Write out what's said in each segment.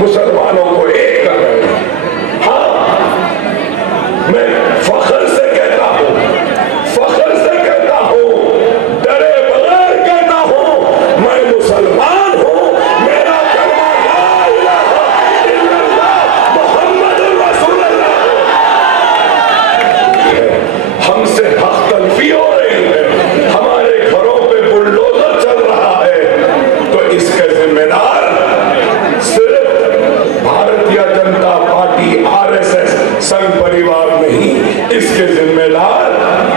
मुसलमानों को एक कर रहे हैं। हाँ, मैं फख्र से कहता हूं, डरे बगैर कहता हूं, मैं मुसलमान हूं। मेरा कलमा ला इलाहा इल्लल्लाह मुहम्मदुर रसूलुल्लाह। हमसे हक तलफी हो रही है, हमारे घरों पे बुलडोजर चल रहा है, तो इसके जिम्मेदार सिर्फ भारतीय जनता पार्टी आरएसएस संघ परिवार नहीं, इसके जिम्मेदार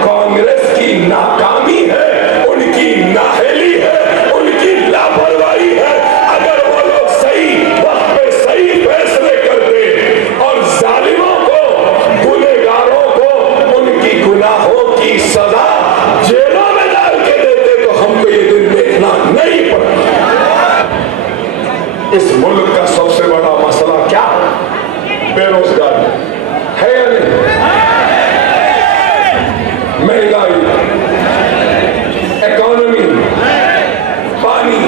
कांग्रेस की नाकामी है, उनकी नाअहली है, उनकी लापरवाही है। अगर वो लोग सही वक्त पे सही फैसले करते और जालिमों को, गुनहगारों को उनकी गुनाहों की सजा जेलों में डाल के देते, तो हमको ये दिन देखना नहीं पड़ता। इस मुल्क का सबसे बड़ा मसला क्या है? बेरोजगारी है या नहीं? महंगाई, इकोनॉमी, पानी,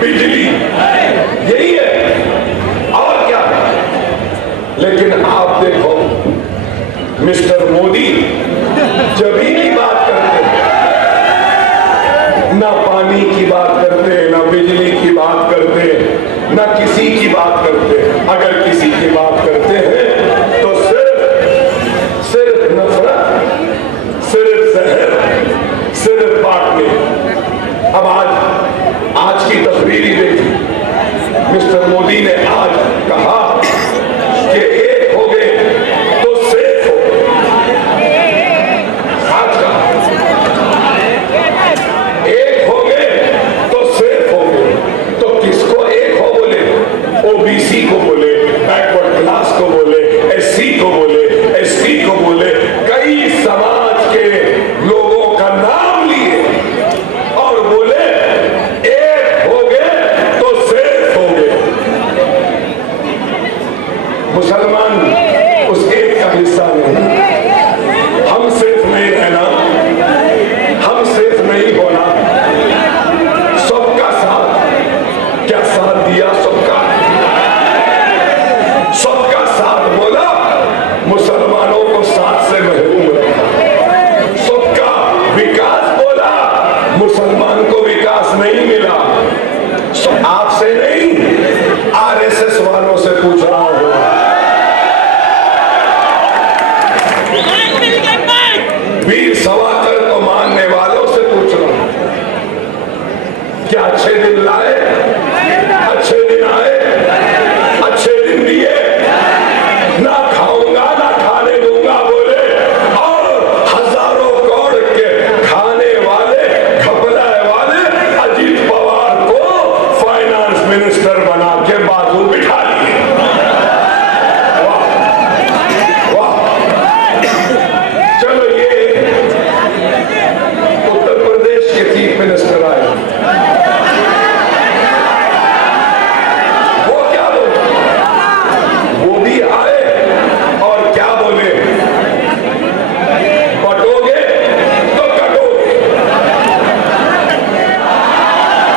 बिजली, यही है और क्या? लेकिन आप देखो, मिस्टर मोदी जब ही बात करते हैं, ना पानी की बात करते, ना बिजली की बात करते, ना किसी की बात करते। अगर किसी की बात करते हैं तो सिर्फ नफरत, सिर्फ जहर, सिर्फ बांटने। अब आज की तस्वीर देखी, मिस्टर मोदी ने आज कहा कि एक हो गए तो सेफ हो। आज कहा एक हो गए तो सेफ हो गए, तो किसको एक हो बोले? ओबीसी को बोले, बैकवर्ड क्लास को बोले, एससी को बोले, एसटी को बोले, कई समाज के लोगों का नाम लिए और बोले एक हो गए तो सेफ हो गए। मुसलमान उस एक का हिस्सा नहीं। हम सेफ नहीं रहना, हम सेफ नहीं होना। सबका साथ, क्या साथ दिया? सबका साथ बोला, मुसलमानों को साथ से महरूम रखा। सबका विकास बोला, मुसलमान को विकास नहीं मिला। आपसे नहीं, आरएसएस वालों से पूछ रहा हूं। वीर सावरकर को मानने वालों से पूछ रहा हूं, क्या अच्छे दिन लाए? अच्छे दिन आए? अच्छे दिन दिए? ना खाऊंगा ना खाने दूंगा बोले, और हजारों करोड़ के खाने वाले, घपलाने वाले अजीत पवार को फाइनेंस मिनिस्टर बना के बाजू बिठा लिए। वाह वाह। चलो, ये उत्तर प्रदेश के चीफ मिनिस्टर आए, वो क्या बोले? वो भी आए और क्या बोले? बटोगे तो कटोगे।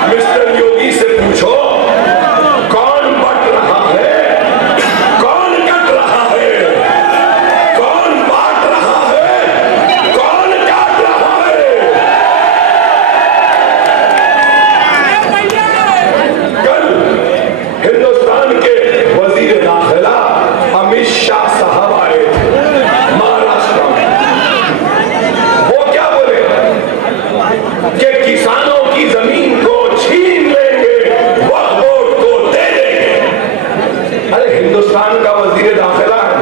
मिस्टर योगी से पूछो, कौन बट रहा है, कौन कट रहा है, कौन बांट रहा है, कौन काट रहा है? कल हिंदुस्तान के वजीर दाखिला अमित शाह साहब आए थे महाराष्ट्र में। वो क्या बोले कि किसानों की जमीन को छीन लेंगे, वक्फ बोर्ड को दे देंगे। अरे हिंदुस्तान का वजीर दाखिला है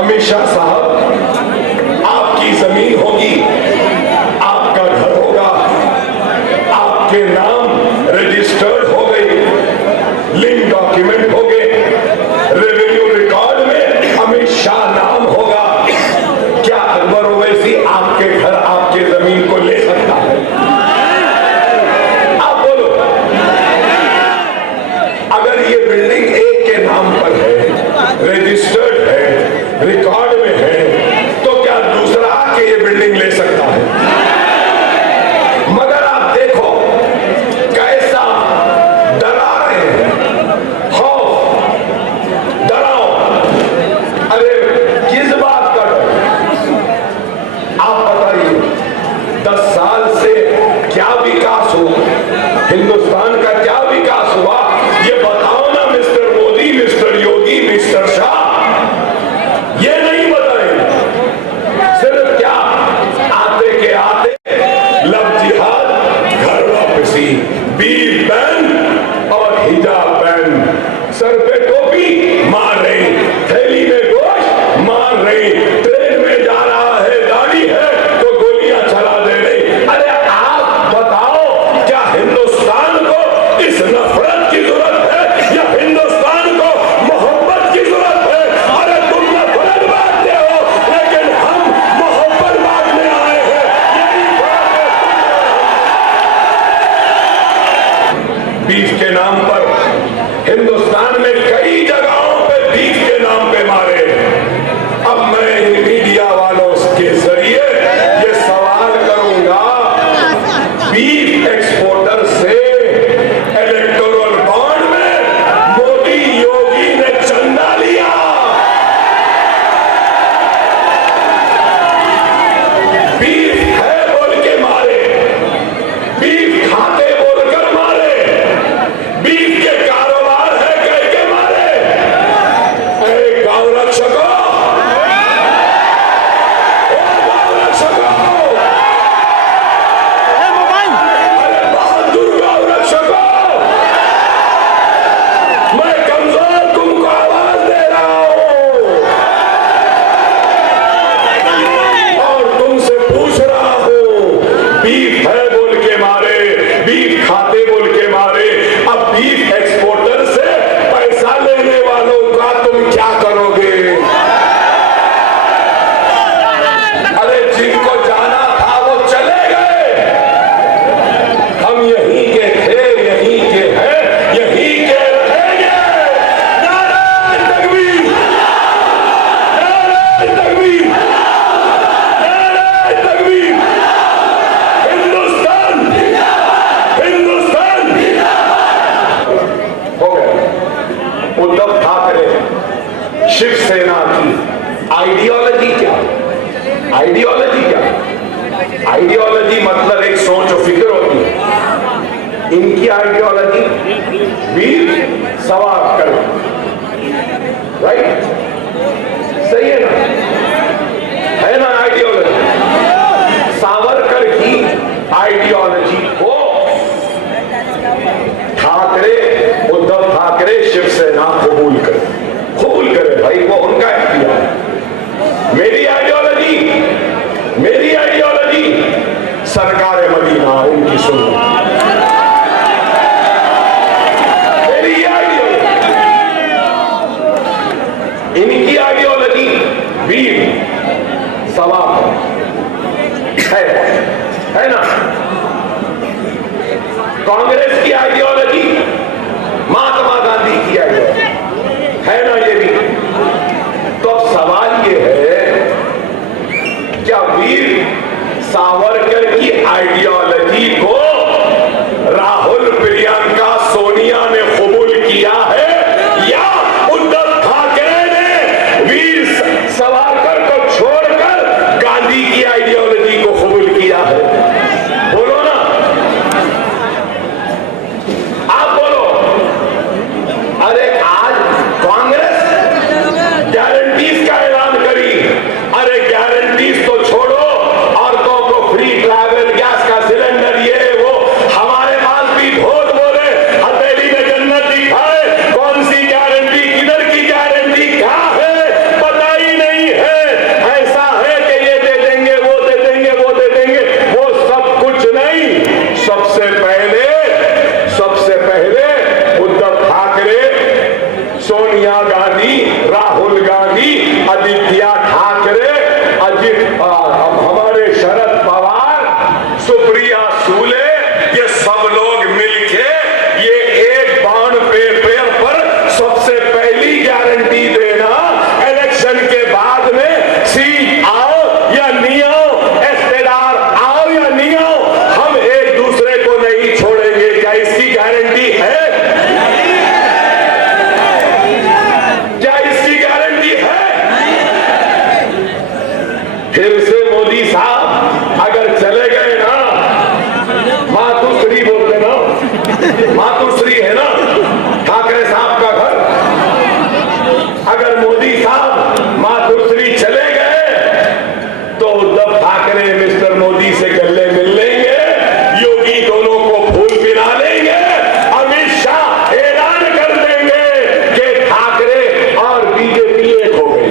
अमित शाह साहब, आपकी जमीन होगी, आपका घर होगा, आपके नाम रजिस्टर्ड हो गई, बीफ के नाम पर हिंदुस्तान में कई जगहों पे बीफ के नाम पे मारे। अब मैं इन मीडिया वालों के जरिए ये सवाल करूंगा, बीफ एक्सपोर्टर से इलेक्टोरल बॉन्ड में मोदी योगी ने चंदा लिया। बीफ है बोल के मारे, बीफ खाते बोलकर मारे, बीफ के कारोबार है कह के मारे। अरे गांव रक्षकों, उद्धव ठाकरे शिवसेना की आइडियोलॉजी क्या? आइडियोलॉजी क्या? आइडियोलॉजी मतलब एक सोच और फिक्र होती है। इनकी आइडियोलॉजी वीर सावरकर, राइट? सही है ना? है ना आइडियोलॉजी? सावरकर की आइडियोलॉजी को ठाकरे, उद्धव ठाकरे शिवसेना कबूल करे भाई, वो उनका इख्तियार है। मेरी आइडियोलॉजी सरकार मदीना, उनकी सुनो। मेरी आइडियोलॉजी, इनकी आइडियोलॉजी वीर सावरकर है ना? कांग्रेस की आइडियोलॉजी महात्मा गांधी की आइडियोलॉजी है ना? ये भी तो अब सवाल ये है, क्या वीर सावरकर की आइडियोलॉजी को राहुल, प्रियंका, सोनिया ने कबूल किया है या उद्धव ठाकरे ने वीर सावरकर को छोड़कर गांधी की आइडियोलॉजी को कबूल किया है? बोलो ना, आप बोलो। अरे आज कांग्रेस गारंटीज का ऐलान करी। अरे गारंटीज तो छोड़ो, औरतों को फ्री ट्रैवल, गैस का सिलेंडर, ये वो, हमारे पास भी भोट बोले, हथेली में जन्नत दिखाए। कौन सी गारंटी, किधर की गारंटी, क्या है पता ही नहीं है। ऐसा है कि ये दे देंगे, वो दे देंगे, वो दे देंगे, वो सब कुछ नहीं। सबसे पहले उद्धव ठाकरे, सोनिया गांधी, राहुल गांधी, आदित्य ठाकरे, हमारे शरद पवार, सुप्रिया सूले, ये सब लोग मिलके ये एक बॉन्ड पेपर पर सबसे पहली गारंटी देना, इलेक्शन के बाद में सीट आओ या नहीं आओ, रिश्तेदार आओ या नहीं आओ, हम एक दूसरे को नहीं छोड़ेंगे। क्या इसकी गारंटी है? क्या इसकी गारंटी है? फिर से मोदी साहब अगर चले गए ना, मातुश्री बोलते ना, मातुश्री है ना ठाकरे साहब का घर, अगर मोदी साहब मातुश्री चले गए तो उद्धव ठाकरे मिस्टर मोदी से गले मिल लेंगे, योगी दोनों को फूल पिला लेंगे, अमित शाह ऐलान कर देंगे कि ठाकरे और बीजेपी एक हो गई।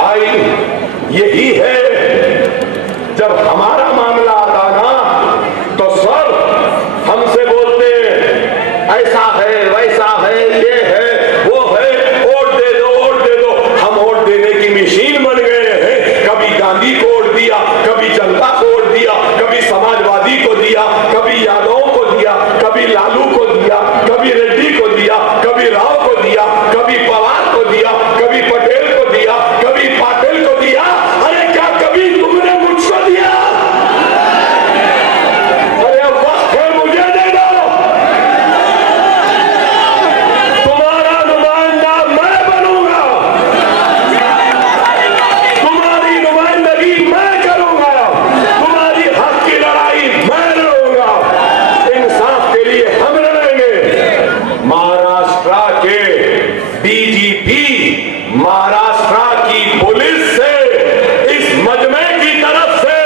भाई यही है, जब हमारा मामला आता ना तो सब हमसे बोलते ऐसा है वैसा है ये है वो है, वोट दे दो वोट दे दो। हम वोट देने की मशीन बन गए हैं। कभी गांधी को वोट दिया, कभी जनता को वोट दिया, कभी समाजवादी को दिया, कभी यादव को दिया, कभी लालू को दिया, कभी रेड्डी को दिया, कभी राव को दिया, कभी पवार को दिया, कभी पटेल को दिया, कभी पाटिल को दिया। अरे क्या कभी तुमने मुझको दिया? अरे वक्त है, मुझे दे दो। तुम्हारा नुमाइंदा मैं बनूंगा, तुम्हारी नुमाइंदगी मैं करूंगा, तुम्हारी हक की लड़ाई मैं लड़ूंगा, इंसाफ के लिए हम लड़ेंगे। महाराष्ट्र के डीजीपी, महाराष्ट्र की पुलिस से, इस मजमे की तरफ से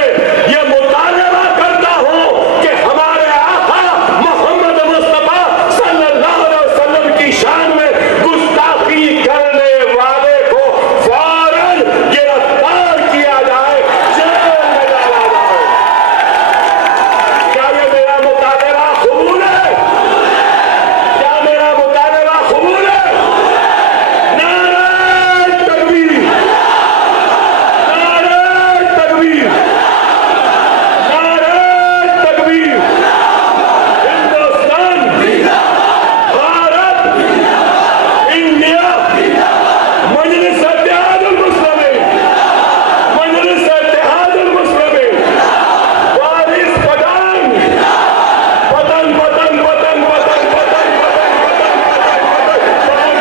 यह मुतालबा करता हूं कि हमारे आका मोहम्मद मुस्तफा सल्लल्लाहु अलैहि वसल्लम की शान में गुस्ताखी करने वाले को फौरन गिरफ्तार किया जाए, जेल में डाला जाए। क्या ये मेरा मुतालबा कबूल है? क्या मेरा मुतालबा कबूल है? नारे तकबीर, नारे तकबीर, नारे तकबीर। हिंदुस्तान, भारत, इंडिया, मजलिस इत्तेहादुल मुस्लिमीन, मजलिस इत्तेहादुल मुस्लिमीन, वारिस पठान, पतन पतन पतन पतन पतन पतन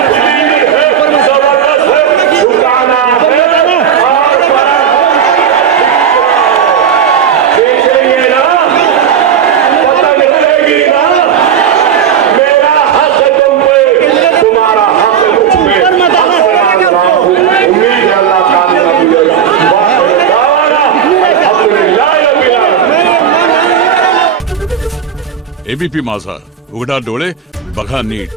है, जबरदस्त है, झुकाना है और देखेंगे ना, पतंग रहेगी ना। मेरा हक तुम पे, तुम्हारा हक मुझ पे। उम्मीद है अल्लाह कामयाब करेगा। अल्हम्दुलिल्लाह रब्बिल आलमीन। एबीपी माझा, उघडा डोळे बघा नीट।